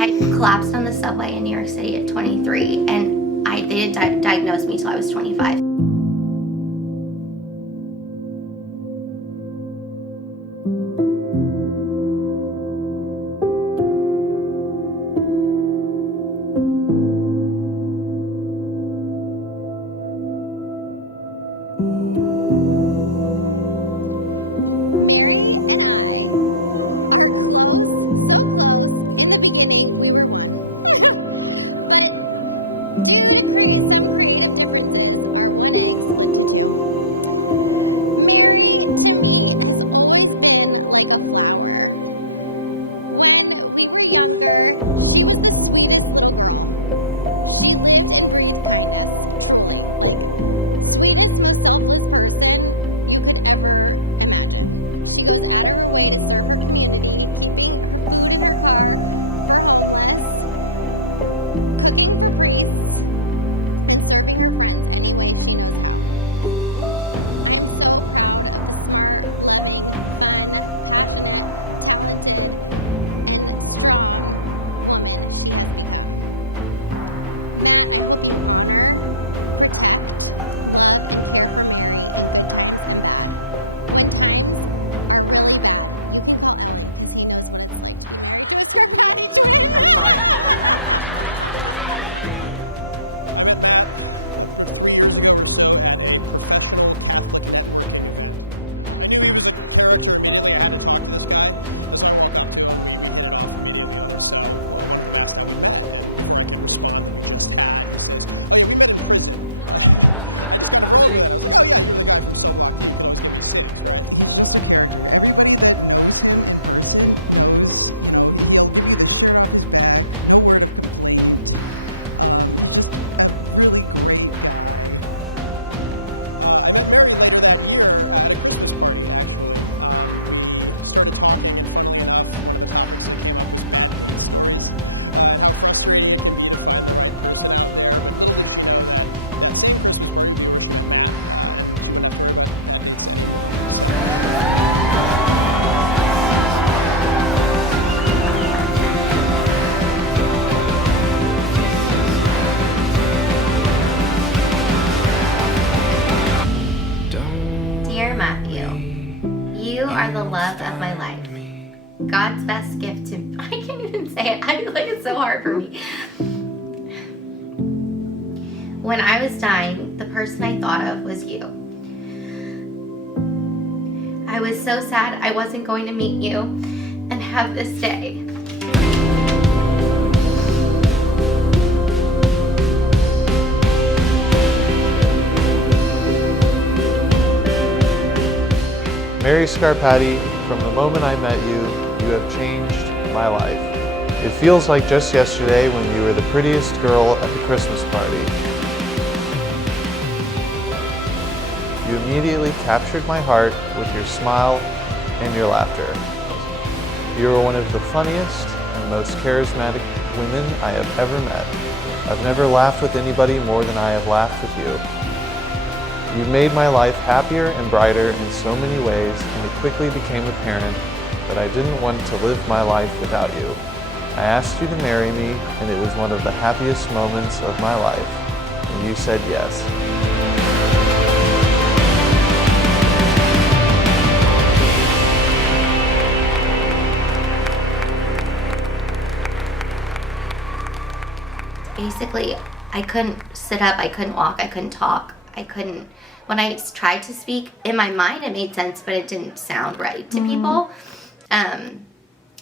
I collapsed on the subway in New York City at 23, and they didn't diagnose me until I was 25. You are the love of my life. God's best gift to me. I can't even say it. I feel like it's so hard for me. When I was dying, the person I thought of was you. I was so sad I wasn't going to meet you and have this day. Mary Scarpati, from the moment I met you, you have changed my life. It feels like just yesterday when you were the prettiest girl at the Christmas party. You immediately captured my heart with your smile and your laughter. You are one of the funniest and most charismatic women I have ever met. I've never laughed with anybody more than I have laughed with you. You've made my life happier and brighter in so many ways, and it quickly became apparent that I didn't want to live my life without you. I asked you to marry me, and it was one of the happiest moments of my life, and you said yes. Basically, I couldn't sit up, I couldn't walk, I couldn't talk. When I tried to speak, in my mind it made sense, but it didn't sound right to people. And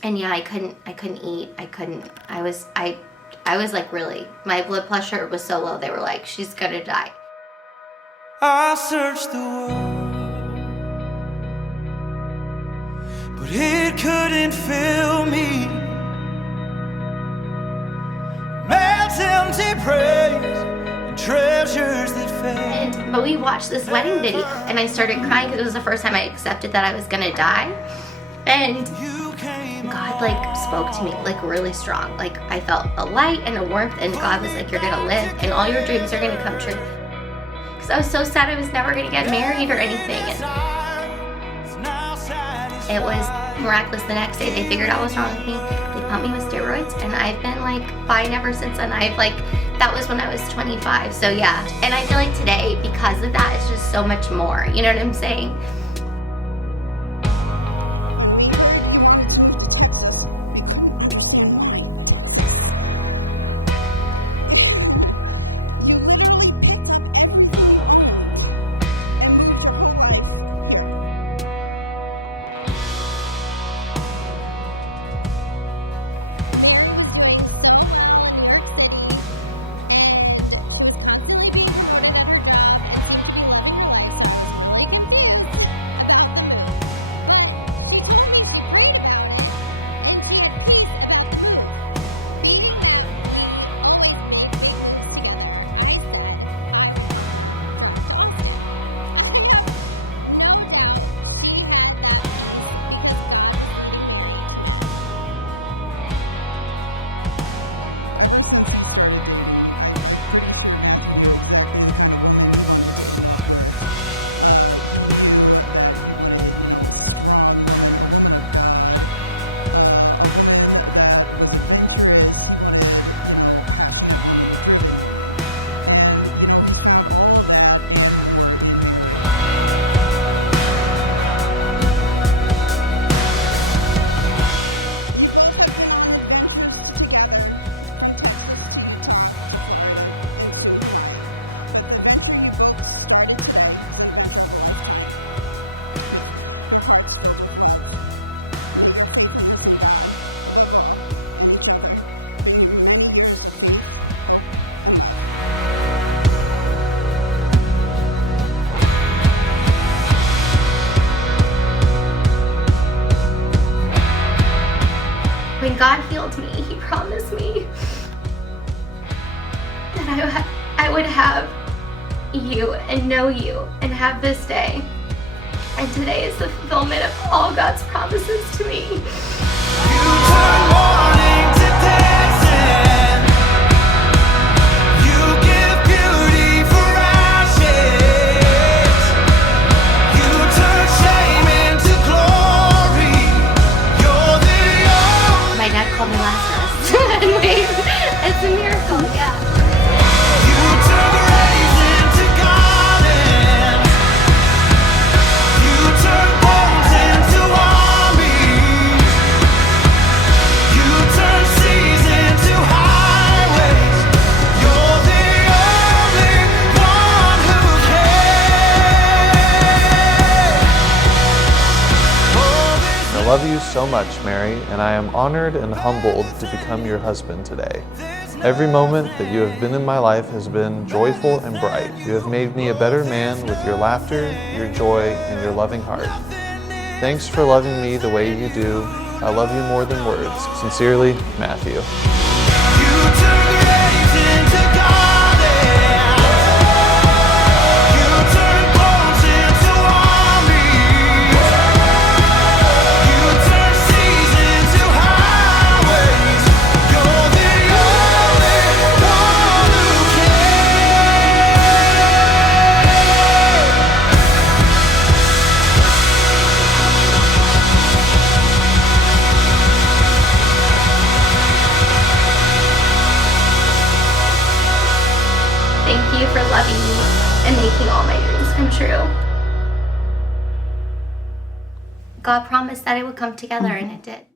yeah, I couldn't eat, I was like really, my blood pressure was so low, they were like, she's gonna die. I searched the world, but it couldn't fill me. Man's empty praise and treasures that fade. But we watched this wedding video, and I started crying because it was the first time I accepted that I was gonna die. And God like spoke to me like really strong. Like I felt a light and a warmth, and God was like, you're gonna live and all your dreams are gonna come true. Because I was so sad I was never gonna get married or anything. And it was Miraculous, the next day they figured out what's wrong with me. They pumped me with steroids, and I've been like fine ever since then. That was when I was 25, so yeah. And I feel like today, because of that, it's just so much more, you know what I'm saying? When God healed me, He promised me that I would have you and know you and have this day. And today is the fulfillment of all God's promises to me. You turn mourning to dancing. You give beauty for ashes. You turn shame into glory. You're the only. My dad called me Lazarus. Anyways, it's a miracle, yeah. You turn graves into gardens. You turn bones into armies. You turn seas into highways. You're the only one who cares. I love you so much, Mary, and I am honored and humbled to become your husband today. Every moment that you have been in my life has been joyful and bright. You have made me a better man with your laughter, your joy, and your loving heart. Thanks for loving me the way you do. I love you more than words. Sincerely, Matthew. You turn graves into gardens. You turn bones into armies. You turn seas into highways. You're the only one who Thank you for loving me and making all my dreams come true. God promised that it would come together, and it did.